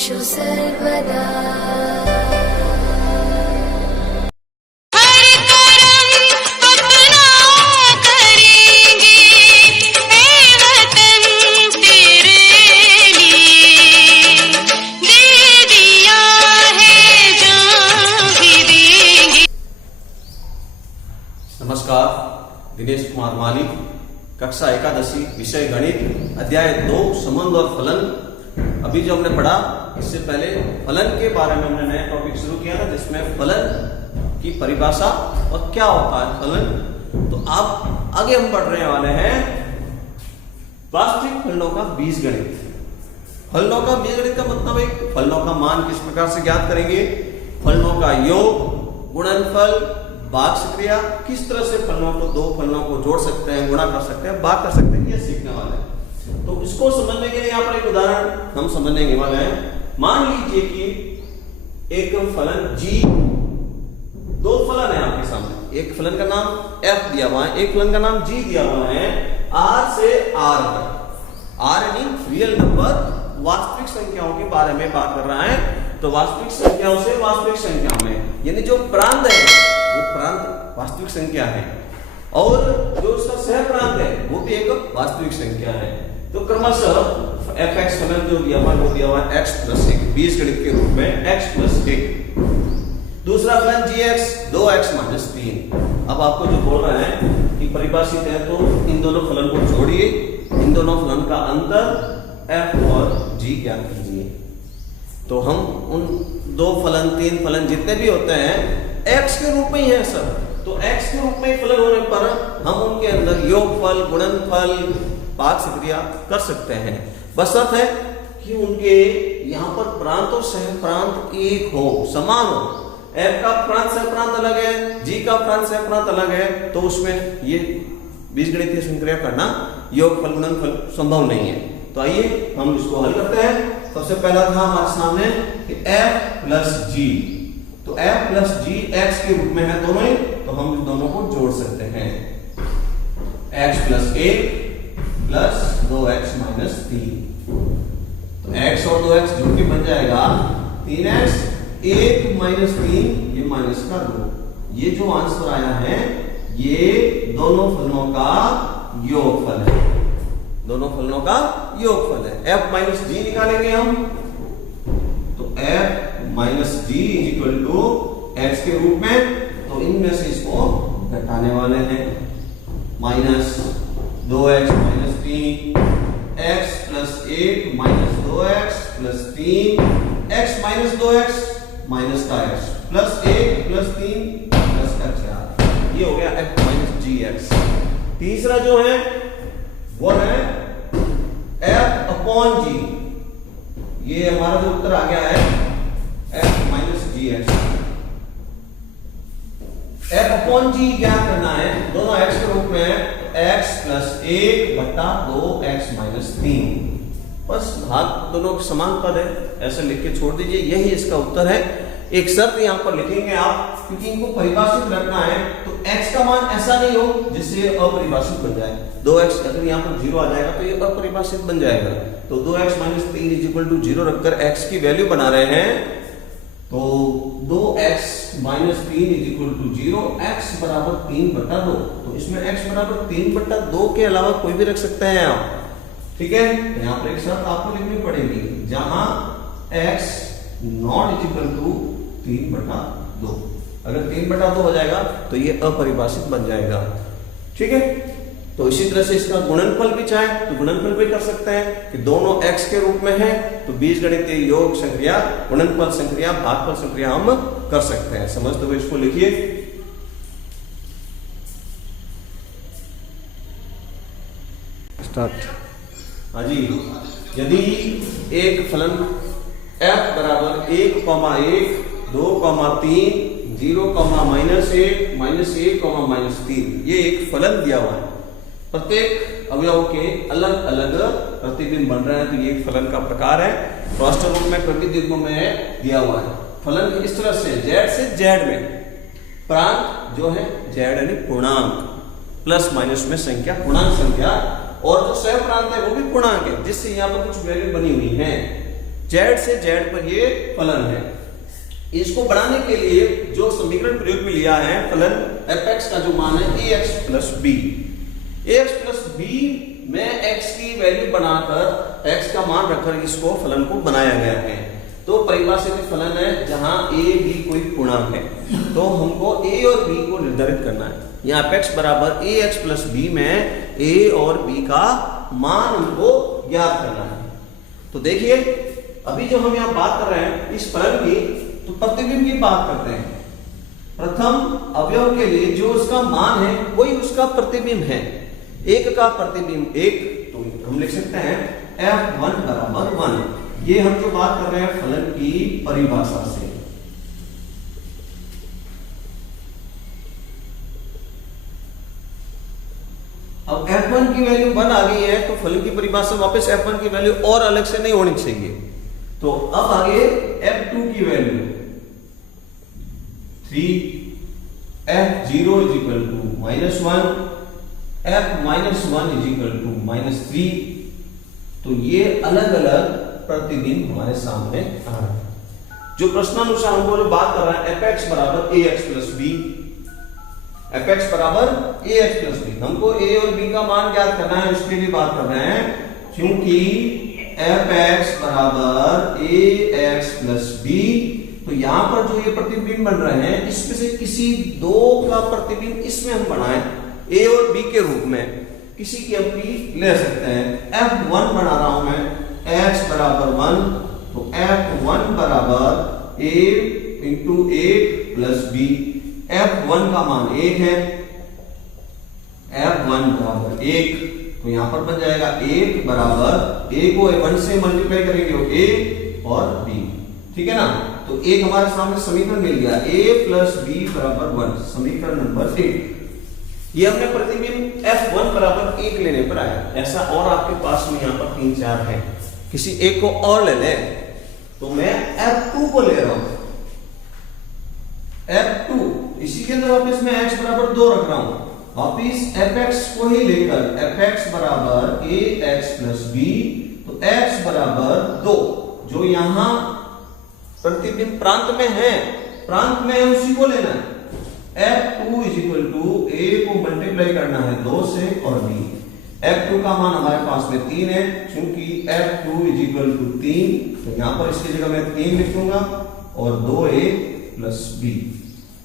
आशु सर्वदा। नमस्कार, दिनेश कुमार माली, कक्षा एकादशी, विषय गणित, अध्याय 2 संबंध और फलन। अभी जो हमने पढ़ा, इससे पहले फलन के बारे में हमने नया टॉपिक शुरू किया था, जिसमें फलन की परिभाषा और क्या होता है फलन। तो अब आगे हम पढ़ने वाले हैं वास्तविक फलनों का बीजगणित। फलनों का बीजगणित का मतलब है फलनों का मान किस प्रकार से ज्ञात करेंगे, फलनों का योग, गुणनफल, भाग क्रिया, किस तरह से फलनों को, दो फलनों को जोड़ सकते हैं, गुणा कर सकते हैं, भाग कर सकते हैं, ये सीखने वाले हैं। तो इसको समझने के लिए यहाँ पर एक उदाहरण हम समझने वाले हैं। मान लीजिए कि एक फलन g, दो फलन है आपके सामने, एक फलन का नाम f दिया हुआ है, एक फलन का नाम g दिया हुआ है। r से r तक, r यानी रियल नंबर, वास्तविक संख्याओं के बारे में बात कर रहा है। तो वास्तविक संख्याओं से वास्तविक संख्याओं में, यानी जो प्रांत है वो प्रांत वास्तविक संख्या है, और जो उसका सह प्रांत है वो भी एक वास्तविक संख्या है। तो क्रमशः fx फलन जो दिया हुआ है वो दिया हुआ है x + 1, बीजगणित के रूप में x + 1। दूसरा फलन gx 2x - 3। अब आपको जो बोल रहे हैं कि परिभाषित है, तो इन दोनों फलन को जोड़िए, इन दोनों फलन का अंतर f और g ज्ञात कीजिए। तो हम उन दो फलन, तीन फलन जितने भी होते हैं x के रूप में ही है सब। तो x के रूप में फलन होने पर हम उनके अंदर योगफल, गुणनफल, भागक्रिया कर सकते हैं, बशर्त है कि उनके यहाँ पर प्रांत और सह प्रांत एक हो, समान हो। f का प्रांत सह प्रांत अलग है, g का प्रांत सह प्रांत अलग है, तो उसमें ये बीजगणितीय संक्रिया करना, योगफल गुणनफल संभव नहीं है। तो आइए हम इसको हल करते हैं। सबसे पहला था हमारे सामने कि f + g, तो f + g x के रूप में है दोनों ही, तो हम इस दोनों को जोड़ सकते हैं। x + 1 + 2x - 3, तो x और 2x जोड़ के बन जाएगा 3x, 1 - 3, ये माइनस का 2। ये जो आंसर आया है ये दोनों फलनों का योगफल है, दोनों फलनों का योगफल है। f - g निकालेंगे हम, तो f - g = x के रूप में, तो इनमें से इसको घटाने वाले हैं। -2x - 3, x + 1 - 2x + 3, x - 2x minus का x + 1 + 3 + का 4, ये हो गया f - gx। तीसरा जो है वो है f/g, ये हमारा जो उत्तर आ गया है f - gx। f/g ज्ञात करना है, दोनों x के रूप में है, x + 1 / 2x - 3, बस भाग दोनों के समान पद है, ऐसे लिख के छोड़ दीजिए, यही इसका उत्तर है। एक शर्त यहां पर लिखेंगे आप, क्योंकि इनको परिभाषित रखना है, तो x का मान ऐसा नहीं हो जिससे अपरिभाषित बन जाए। 2x अगर यहां पर 0 आ जाएगा तो ये अपरिभाषित बन जाएगा। तो 2x - 3 = 0 रखकर x की वैल्यू बना रहे हैं, तो 2x - 3 = 0, x = 3/2। तो इसमें x = 3/2 के अलावा कोई भी रख सकते हैं आप, ठीक है। तो यहाँ पर एक शर्त आपको लिखनी पड़ेगी, जहां x ≠ 3/2। अगर 3/2 हो जाएगा तो ये अपरिभाषित बन जाएगा, ठीक है। तो इसी तरह से इसका गुणनफल भी चाहे तो गुणनफल भी कर सकते हैं कि दोनों x के रूप में है, तो बीजगणितीय योग संक्रिया, गुणनफल संक्रिया, भागफल संक्रिया हम कर सकते हैं। समझते हुए इसको लिखिए। स्टार्ट। हाँ जी, यदि एक फलन f = 1, 1, 2, 3, 0, -1, -1, -3, ये एक फलन दिया हुआ है, प्रत्येक अवयव के अलग अलग प्रतिबिंब बन रहे हैं, तो ये एक फलन का प्रकार है। राष्ट्र रूप में प्रतिबिंब में दिया हुआ है। फलन इस तरह से z में प्रांत जो है z यानी पूर्णांक, प्लस माइनस में संख्या, पूर्णांक संख्या, और जो सह प्रांत है वो भी पूर्णांक है, जिससे यहाँ पर कुछ वैल्यू बनी हुई है। जेड से जेड पर ये फलन है। इसको बढ़ाने के लिए जो समीकरण प्रयोग में लिया है फलन fx का जो मान है ax plus B, ax plus B में x की वैल्यू बनाकर x का मान रखकर इसको फलन को बनाया गया है। तो परिभाषित फलन है जहां a b कोई पूर्णांक है, तो हमको a और b को निर्धारित करना है। यहाँ fx बराबर ax प्लस बी में a और b का मान हमको ज्ञात करना है। तो देखिए अभी जो हम यहाँ बात कर रहे हैं इस फलन की, तो प्रतिबिंब की बात करते हैं। प्रथम अवयव के लिए जो उसका मान है वही उसका प्रतिबिंब है। एक का प्रतिबिंब एक, तो हम लिख सकते हैं f1 बराबर 1। ये हम जो बात कर रहे हैं फलन की परिभाषा से। अब f1 की वैल्यू 1 आ गई है, तो फलन की परिभाषा वापस f1 की वैल्यू और अलग से नहीं होनी चाहिए। तो अब आगे f2 की value 3, f0 is equal to -1, f-1 is equal to -3। तो ये अलग अलग प्रतिबिंब हमारे सामने आ रहे हैं। जो प्रश्नानुसार हमको जो बात कर रहा है fx बराबर ax प्लस b, fx बराबर ax प्लस b, हमको a और b का मान ज्ञात करना है, उसके लिए बात कर रहे हैं। क्योंकि fx बराबर ax प्लस b, तो यहां पर जो ये प्रतिबिंब बन रहे हैं इसमें से किसी दो का प्रतिबिंब इसमें हम बनाएं a और b के रूप में, किसी की हम p ले सकते हैं। f1 बना रहा हूं मैं x बराबर 1, तो f1 बराबर a into a plus b, f1 का मान 1 है, f1 बराबर 1, तो यहां पर बन जाएगा 1 बराबर a को 1 से मल्टीप्लाई करेंगे a और b, ठीक है ना। तो एक हमारे सामने समीकरण मिल गया a प्लस b बराबर 1, समीकरण नंबर 8। ये हमने प्रतिबिंब f1 बराबर 1 लेने पर आया। ऐसा और आपके पास में यहाँ पर 3-4 है, किसी एक को और ले लें। तो मैं f2 को ले रहा हूं, f2 इसी के अंदर वापस मैं x बराबर 2 रख रहा हूं, वापिस fx को ही लेकर fx बराबर ax प्लस b, तो x बराबर 2, जो यहां प्रतिबिंब प्रांत में है, प्रांत में है उसी को लेना है। f2 is equal to a को मल्टीप्लाई करना है 2 से और b, f2 का मान हमारे पास में 3 है, क्योंकि f2 इज इक्वल टू 3, तो यहां पर इसकी जगह मैं 3 लिखूंगा और 2a प्लस b,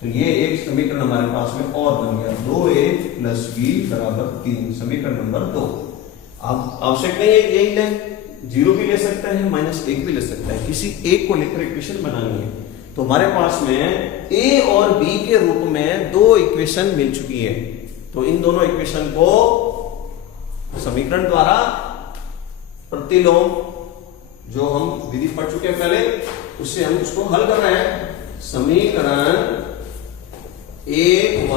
तो ये एक समीकरण हमारे पास में और बन गया, 2a प्लस b बराबर 3, समीकरण नंबर 2। अब आवश्यक नहीं है यही लें, 0 भी ले सकता है, -1 भी ले सकता है, किसी एक को लेकर इक्वेशन बनानी है। तो हमारे पास में a और b के रूप में दो इक्वेशन मिल चुकी है। तो इन दोनों इक्वेशन को समीकरण द्वारा प्रतिलोम, जो हम विधि पढ़ चुके हैं पहले, उससे हम उसको हल कर रहे हैं। समीकरण 1 व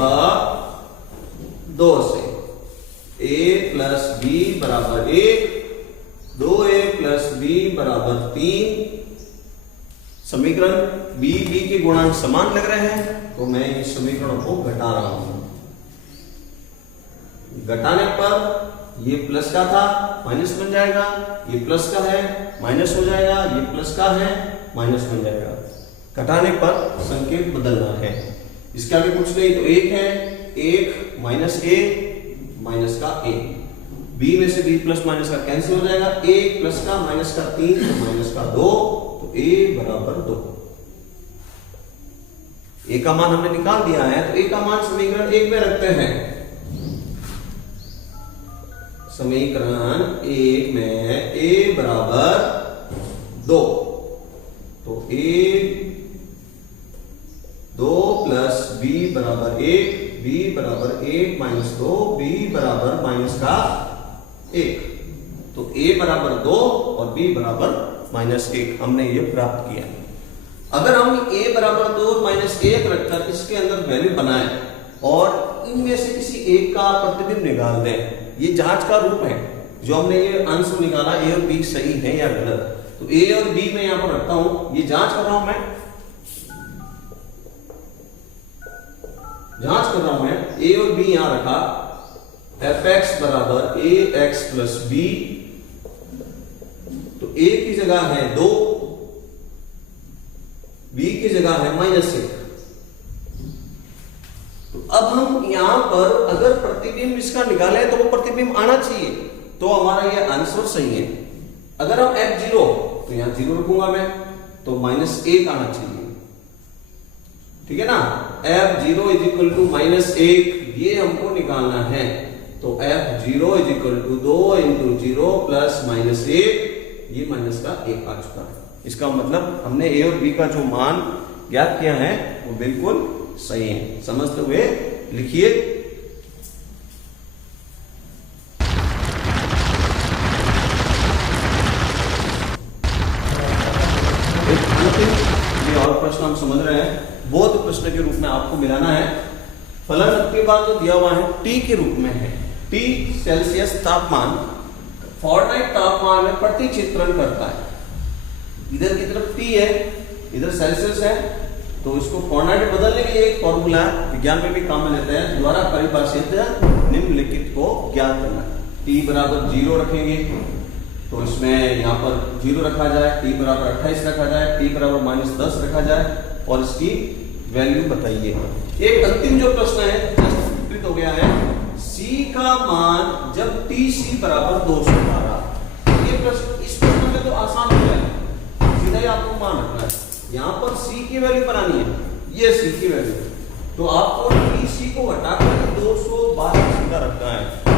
2 से a प्लस b बराबर 1, 2a प्लस b बराबर 3। समीकरण b के गुणांक समान लग रहे हैं, तो मैं इस समीकरणों को घटा रहा हूं। घटाने पर ये प्लस का था माइनस बन जाएगा, ये प्लस का है माइनस हो जाएगा, ये प्लस का है माइनस बन जाएगा। घटाने पर संकेत बदलना है, इसके आगे कुछ नहीं, तो 1 है, 1 माइनस a माइनस का a, b में से b प्लस माइनस का कैंसिल हो जाएगा, 1 प्लस का माइनस का 3 तो माइनस का 2, तो a बराबर 2। a का मान हमने निकाल दिया है, तो a का मान समीकरण 1 में रखते हैं। समीकरण 1 में a बराबर 2, तो a 2 प्लस b बराबर 1, b बराबर 1 माइनस 2, b बराबर माइनस का 1, तो a बराबर 2 और b बराबर -1 हमने ये प्राप्त किया। अगर हम a बराबर 2 -1 रखकर इसके अंदर वैल्यू बनाए और इनमें से किसी एक का प्रतिबिंब निकाल दें, ये जांच का रूप है। जो हमने ये अंश निकाला a और b सही है या गलत, तो a और b मैं यहां पर रखता हूं, ये जांच कर रहा हूं, मैं जांच कर रहा हूं, मैं a और b यहां रखा, fx बराबर ax प्लस b, तो a की जगह है 2 जगह है -1। तो अब हम यहां पर अगर प्रतिबिंब इसका निकाले तो वो प्रतिबिंब आना चाहिए, तो हमारा ये आंसर सही है। अगर हम f0 तो यहां 0 रखूंगा मैं, तो -1 आना चाहिए, ठीक है ना। f0 -1 ये हमको निकालना है, तो f0 2 × 0 + -1, ये माइनस का 1 आ चुका है। इसका मतलब हमने a और b का जो मान ज्ञात किया है वो बिल्कुल सही है। समझते हुए लिखिए। एक अंतिम ये और प्रश्न हम समझ रहे हैं, बोध प्रश्न के रूप में आपको मिलाना है। फलन आपके बाद जो दिया हुआ है T के रूप में है। T सेल्सियस तापमान, फ़ारेनहाइट तापमान में प्रति चित्रण करता है। इधर की तरफ T है, इधर सेल्सियस है, तो इसको फ़ारेनहाइट बदलने के लिए एक फॉर्मूला विज्ञान में भी काम में लेते हैं, द्वारा परिभाषित निम्नलिखित को ज्ञात करना। T = 0 रखेंगे, तो इसमें यहाँ पर 0 रखा जाए, T = 28 रखा जाए, T = -10 रखा जाए और इसकी वैल्यू बताइए। एक अंतिम जो प्रश्न है विपरीत हो गया है, C का मान जब TC = 212। ये प्रश्न, इस प्रश्न में तो आसान हो जाएगा, सीधा ही आपको मान रखना है। यहाँ पर C की वैल्यू बनानी है, ये C की वैल्यू, तो आपको TC को हटाकर 212 सीधा रखना है।